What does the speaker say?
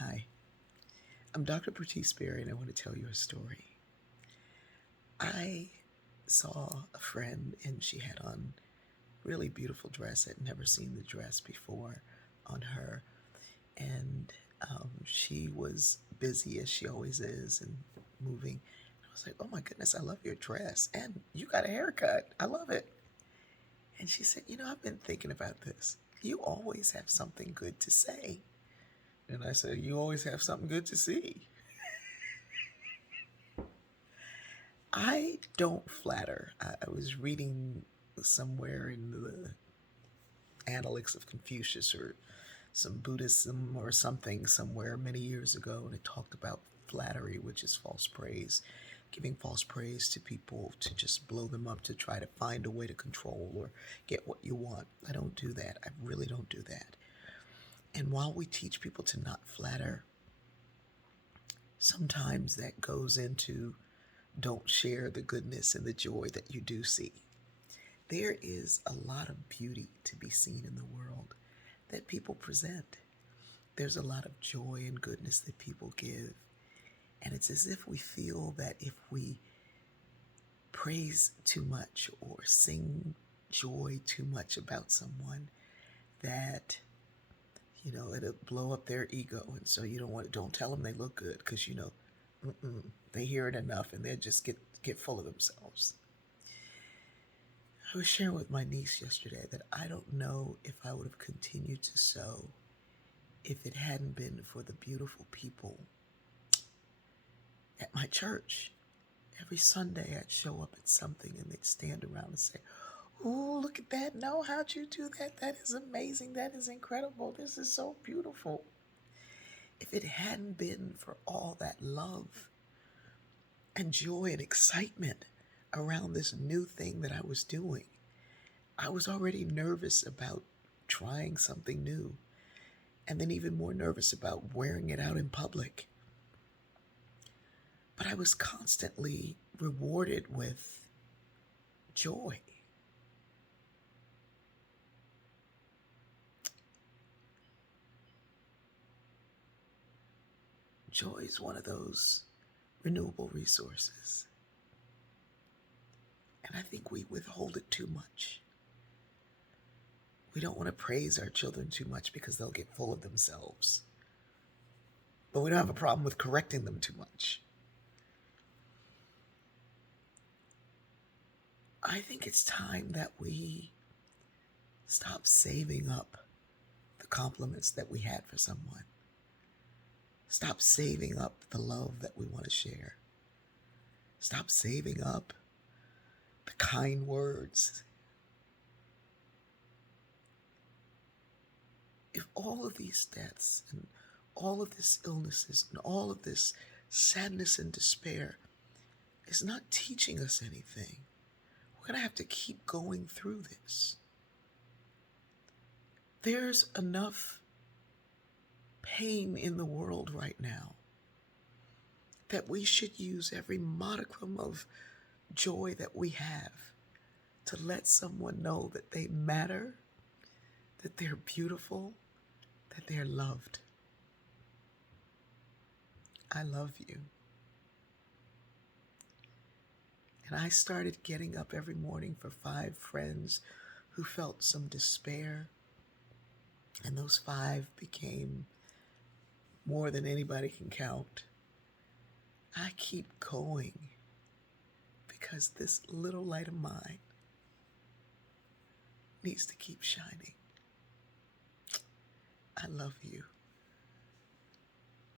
Hi, I'm Dr. Bertice Berry, and I want to tell you a story. I saw a friend, and she had on really beautiful dress. I'd never seen the dress before on her, and she was busy as she always is and moving. I was like, "Oh my goodness, I love your dress, and you got a haircut. I love it." And she said, I've been thinking about this. You always have something good to say." And I said, "You always have something good to see." I don't flatter. I was reading somewhere in the Analects of Confucius or some Buddhism or something somewhere many years ago, and it talked about flattery, which is false praise, giving false praise to people to just blow them up to try to find a way to control or get what you want. I don't do that. I really don't do that. And while we teach people to not flatter, sometimes that goes into don't share the goodness and the joy that you do see. There is a lot of beauty to be seen in the world that people present. There's a lot of joy and goodness that people give. And it's as if we feel that if we praise too much or sing joy too much about someone, that it'll blow up their ego. And so you don't tell them they look good, because they hear it enough and they just get full of themselves. I was sharing with my niece yesterday that I don't know if I would have continued to sew if it hadn't been for the beautiful people at my church. Every Sunday I'd show up at something and they'd stand around and say, "Oh, look at that. No, how'd you do that? That is amazing. That is incredible. This is so beautiful." If it hadn't been for all that love and joy and excitement around this new thing that I was doing, I was already nervous about trying something new, and then even more nervous about wearing it out in public. But I was constantly rewarded with joy. Joy is one of those renewable resources. And I think we withhold it too much. We don't want to praise our children too much because they'll get full of themselves. But we don't have a problem with correcting them too much. I think it's time that we stop saving up the compliments that we had for someone. Stop saving up the love that we want to share. Stop saving up the kind words. If all of these deaths and all of this illnesses and all of this sadness and despair is not teaching us anything, we're going to have to keep going through this. There's enough pain in the world right now that we should use every modicum of joy that we have to let someone know that they matter, that they're beautiful, that they're loved. I love you. And I started getting up every morning for 5 friends who felt some despair. And those 5 became more than anybody can count. I keep going because this little light of mine needs to keep shining. I love you.